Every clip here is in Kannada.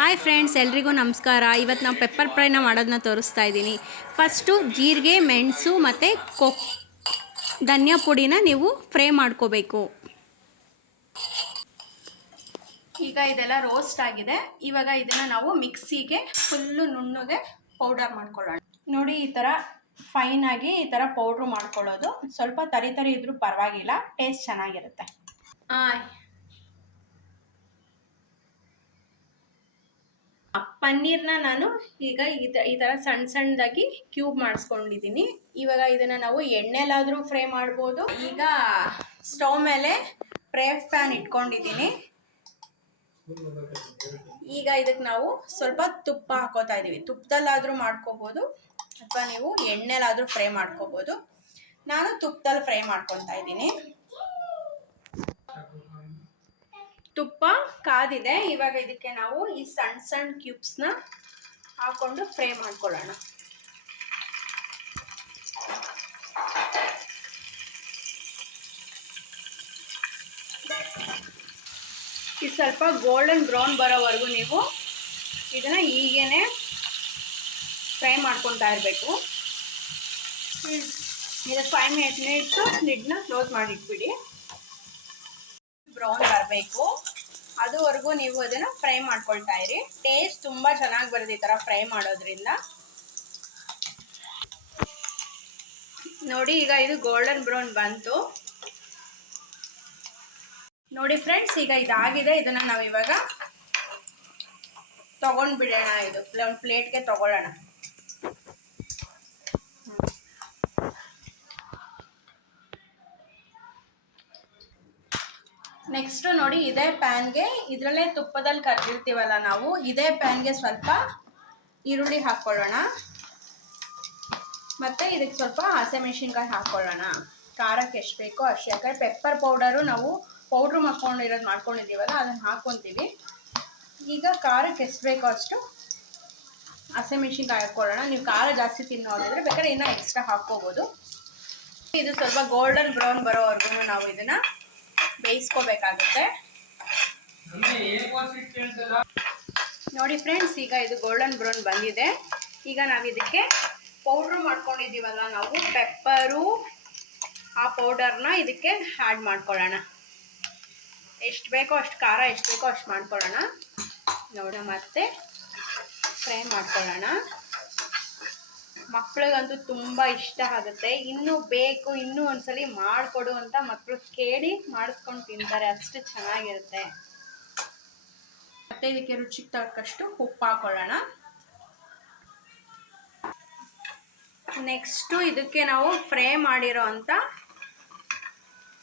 ಹಾಯ್ ಫ್ರೆಂಡ್ಸ್, ಎಲ್ರಿಗೂ ನಮಸ್ಕಾರ. ಇವತ್ತು ನಾವು ಪೆಪ್ಪರ್ ಫ್ರೈನ ಮಾಡೋದನ್ನ ತೋರಿಸ್ತಾ ಇದ್ದೀನಿ. ಫಸ್ಟು ಜೀರಿಗೆ, ಮೆಣಸು ಮತ್ತು ಧನಿಯಾ ಪುಡಿನ ನೀವು ಫ್ರೈ ಮಾಡ್ಕೋಬೇಕು. ಈಗ ಇದೆಲ್ಲ ರೋಸ್ಟ್ ಆಗಿದೆ. ಇವಾಗ ಇದನ್ನು ನಾವು ಮಿಕ್ಸಿಗೆ ಫುಲ್ಲು ನುಣ್ಣಗೆ ಪೌಡರ್ ಮಾಡ್ಕೊಳ್ಳೋಣ. ನೋಡಿ, ಈ ಥರ ಫೈನಾಗಿ ಈ ಥರ ಪೌಡ್ರು ಮಾಡ್ಕೊಳ್ಳೋದು. ಸ್ವಲ್ಪ ತರಿ ತರಿ ಇದ್ರೂ ಪರವಾಗಿಲ್ಲ, ಟೇಸ್ಟ್ ಚೆನ್ನಾಗಿರುತ್ತೆ. ಪನ್ನೀರ್ನ ನಾನು ಈಗ ಈ ಥರ ಸಣ್ಣ ಸಣ್ಣದಾಗಿ ಕ್ಯೂಬ್ ಮಾಡಿಸ್ಕೊಂಡಿದ್ದೀನಿ. ಇವಾಗ ಇದನ್ನು ನಾವು ಎಣ್ಣೆಲಾದರೂ ಫ್ರೈ ಮಾಡ್ಬೋದು. ಈಗ ಸ್ಟವ್ ಮೇಲೆ ಫ್ರೈ ಪ್ಯಾನ್ ಇಟ್ಕೊಂಡಿದ್ದೀನಿ. ಈಗ ಇದಕ್ಕೆ ನಾವು ಸ್ವಲ್ಪ ತುಪ್ಪ ಹಾಕೋತಾ ಇದ್ದೀವಿ. ತುಪ್ಪದಲ್ಲಾದರೂ ಮಾಡ್ಕೋಬೋದು ಅಥವಾ ನೀವು ಎಣ್ಣೆಲಾದರೂ ಫ್ರೈ ಮಾಡ್ಕೋಬೋದು. ನಾನು ತುಪ್ಪದಲ್ಲಿ ಫ್ರೈ ಮಾಡ್ಕೊತಾ ಇದ್ದೀನಿ. ತುಪ್ಪ ಕಾದಿದೆ. ಇವಾಗ ಇದಕ್ಕೆ ನಾವು ಈ ಸಣ್ಣ ಸಣ್ಣ ಕ್ಯೂಬ್ಸ್ನ ಹಾಕೊಂಡು ಫ್ರೈ ಮಾಡ್ಕೊಳ್ಳೋಣ. ಇದು ಸ್ವಲ್ಪ ಗೋಲ್ಡನ್ ಬ್ರೌನ್ ಬರೋವರೆಗೂ ನೀವು ಇದನ್ನು ಹೀಗೇನೆ ಫ್ರೈ ಮಾಡ್ಕೊತಾ ಇರಬೇಕು. ಇದು 5 ಮಿನಿಟ್ಸು ಲಿಡ್ನ ಕ್ಲೋಸ್ ಮಾಡಿಟ್ಬಿಡಿ. ಬ್ರೌನ್ ಬರಬೇಕು, ಅದುವರೆಗೂ ನೀವು ಅದನ್ನು ಫ್ರೈ ಮಾಡ್ಕೊಳ್ತಾ ಇರಿ. ಟೇಸ್ಟ್ ತುಂಬ ಚೆನ್ನಾಗಿ ಬರುತ್ತೆ ಈ ಥರ ಫ್ರೈ ಮಾಡೋದ್ರಿಂದ. ನೋಡಿ, ಈಗ ಇದು ಗೋಲ್ಡನ್ ಬ್ರೌನ್ ಬಂತು ನೋಡಿ ಫ್ರೆಂಡ್ಸ್. ಈಗ ಇದಾಗಿದೆ. ಇದನ್ನು ನಾವು ಇವಾಗ ತಗೊಂಡ್ಬಿಡೋಣ. ಇದು ಒಂದು ಪ್ಲೇಟ್ಗೆ ತಗೊಳ್ಳೋಣ. ನೆಕ್ಸ್ಟು ನೋಡಿ, ಇದೇ ಪ್ಯಾನ್ಗೆ ಇದರಲ್ಲೇ ತುಪ್ಪದಲ್ಲಿ ಕರ್ದಿರ್ತೀವಲ್ಲ ನಾವು, ಇದೇ ಪ್ಯಾನ್ಗೆ ಸ್ವಲ್ಪ ಈರುಳ್ಳಿ ಹಾಕ್ಕೊಳ್ಳೋಣ. ಮತ್ತು ಇದಕ್ಕೆ ಸ್ವಲ್ಪ ಹಸಿಮೆಣಸಿನ್ಕಾಯಿ ಹಾಕ್ಕೊಳ್ಳೋಣ. ಖಾರಕ್ಕೆ ಎಷ್ಟು ಬೇಕೋ ಅಷ್ಟು. ಯಾಕಂದರೆ ಪೆಪ್ಪರ್ ಪೌಡರು ನಾವು ಪೌಡ್ರು ಮಾಡ್ಕೊಂಡಿದ್ದೀವಲ್ಲ, ಅದನ್ನು ಹಾಕ್ಕೊತೀವಿ. ಈಗ ಖಾರಕ್ಕೆ ಎಷ್ಟು ಬೇಕೋ ಅಷ್ಟು ಹಸಿಮೆಣಸಿನ್ಕಾಯಿ ಹಾಕ್ಕೊಳ್ಳೋಣ. ನೀವು ಖಾರ ಜಾಸ್ತಿ ತಿನ್ನೋದಿದ್ರೆ ಬೇಕಾದ್ರೆ ಇನ್ನೂ ಎಕ್ಸ್ಟ್ರಾ ಹಾಕ್ಕೋಬೋದು. ಇದು ಸ್ವಲ್ಪ ಗೋಲ್ಡನ್ ಬ್ರೌನ್ ಬರೋವರೆಗೂ ನಾವು ಇದನ್ನು ಬೇಯಿಸ್ಕೋಬೇಕಾಗುತ್ತೆ. ನೋಡಿ ಫ್ರೆಂಡ್ಸ್, ಈಗ ಇದು ಗೋಲ್ಡನ್ ಬ್ರೌನ್ ಬಂದಿದೆ. ಈಗ ನಾವು ಇದಕ್ಕೆ ಪೌಡ್ರು ಮಾಡ್ಕೊಂಡಿದ್ದೀವಲ್ಲ ನಾವು ಪೆಪ್ಪರು, ಆ ಪೌಡರ್ನ ಇದಕ್ಕೆ ಆ್ಯಡ್ ಮಾಡ್ಕೊಳ್ಳೋಣ. ಎಷ್ಟು ಬೇಕೋ ಅಷ್ಟು ಖಾರ ಎಷ್ಟು ಬೇಕೋ ಅಷ್ಟು ಮಾಡ್ಕೊಳ್ಳೋಣ. ನೋಡಿ, ಮತ್ತೆ ಫ್ರೈ ಮಾಡ್ಕೊಳ್ಳೋಣ. ಮಕ್ಳಿಗಂತೂ ತುಂಬ ಇಷ್ಟ ಆಗುತ್ತೆ. ಇನ್ನೂ ಬೇಕು, ಇನ್ನೂ ಒಂದ್ಸಲಿ ಮಾಡಿಕೊಡು ಅಂತ ಮಕ್ಕಳು ಕೇಳಿ ಮಾಡಿಸ್ಕೊಂಡು ತಿಂತಾರೆ. ಅಷ್ಟು ಚೆನ್ನಾಗಿರುತ್ತೆ. ಮತ್ತೆ ಇದಕ್ಕೆ ರುಚಿಗೆ ತಕ್ಕಷ್ಟು ಉಪ್ಪು ಹಾಕೊಳ್ಳೋಣ. ನೆಕ್ಸ್ಟು ಇದಕ್ಕೆ ನಾವು ಫ್ರೈ ಮಾಡಿರೋ ಅಂಥ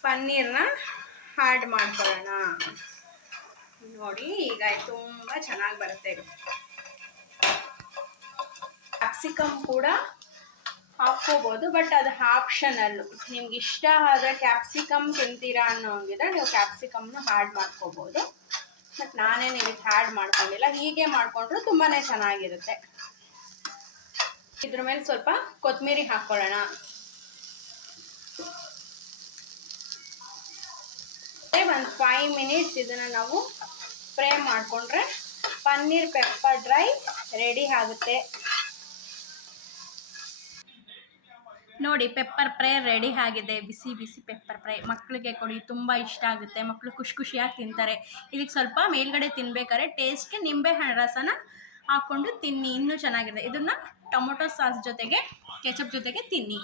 ಪನ್ನೀರ್ನ ಆ್ಯಡ್ ಮಾಡ್ಕೊಳ್ಳೋಣ. ನೋಡಿ, ಈಗ ತುಂಬ ಚೆನ್ನಾಗಿ ಬರುತ್ತೆ ಇದು. ಕ್ಯಾಪ್ಸಿಕಮ್ ಕೂಡ ಹಾಕ್ಕೋಬೋದು, ಬಟ್ ಅದು ಆಪ್ಷನಲ್ಲು. ನಿಮ್ಗೆ ಇಷ್ಟ ಆದರೆ ಕ್ಯಾಪ್ಸಿಕಮ್ ತಿಂತೀರಾ ಅನ್ನೋಂಗಿದ್ರೆ ನೀವು ಕ್ಯಾಪ್ಸಿಕಮ್ನ ಆ್ಯಡ್ ಮಾಡ್ಕೋಬೋದು. ಬಟ್ ನಾನೇನು ಇದಕ್ಕೆ ಆ್ಯಡ್ ಮಾಡ್ಕೊಂಡಿಲ್ಲ. ಹೀಗೆ ಮಾಡಿಕೊಂಡ್ರು ತುಂಬಾ ಚೆನ್ನಾಗಿರುತ್ತೆ. ಇದ್ರ ಮೇಲೆ ಸ್ವಲ್ಪ ಕೊತ್ತಂಬರಿ ಹಾಕ್ಕೊಳ್ಳೋಣ. ಒಂದು 5 ಮಿನಿಟ್ಸ್ ಇದನ್ನು ನಾವು ಫ್ರೈ ಮಾಡಿಕೊಂಡ್ರೆ ಪನ್ನೀರ್ ಪೆಪ್ಪರ್ ಡ್ರೈ ರೆಡಿ ಆಗುತ್ತೆ. ನೋಡಿ, ಪೆಪ್ಪರ್ ಫ್ರೈ ರೆಡಿ ಆಗಿದೆ. ಬಿಸಿ ಬಿಸಿ ಪೆಪ್ಪರ್ ಫ್ರೈ ಮಕ್ಕಳಿಗೆ ಕೊಡಿ, ತುಂಬ ಇಷ್ಟ ಆಗುತ್ತೆ. ಮಕ್ಕಳು ಖುಷಿಯಾಗಿ ತಿಂತಾರೆ. ಇದಕ್ಕೆ ಸ್ವಲ್ಪ ಮೇಲ್ಗಡೆ ತಿನ್ಬೇಕಾದ್ರೆ ಟೇಸ್ಟ್ಗೆ ನಿಂಬೆಹಣ್ಣು ರಸನ ಹಾಕ್ಕೊಂಡು ತಿನ್ನಿ, ಇನ್ನೂ ಚೆನ್ನಾಗಿದೆ. ಇದನ್ನು ಟೊಮೊಟೊ ಸಾಸ್ ಜೊತೆಗೆ, ಕೆಚಪ್ ಜೊತೆಗೆ ತಿನ್ನಿ.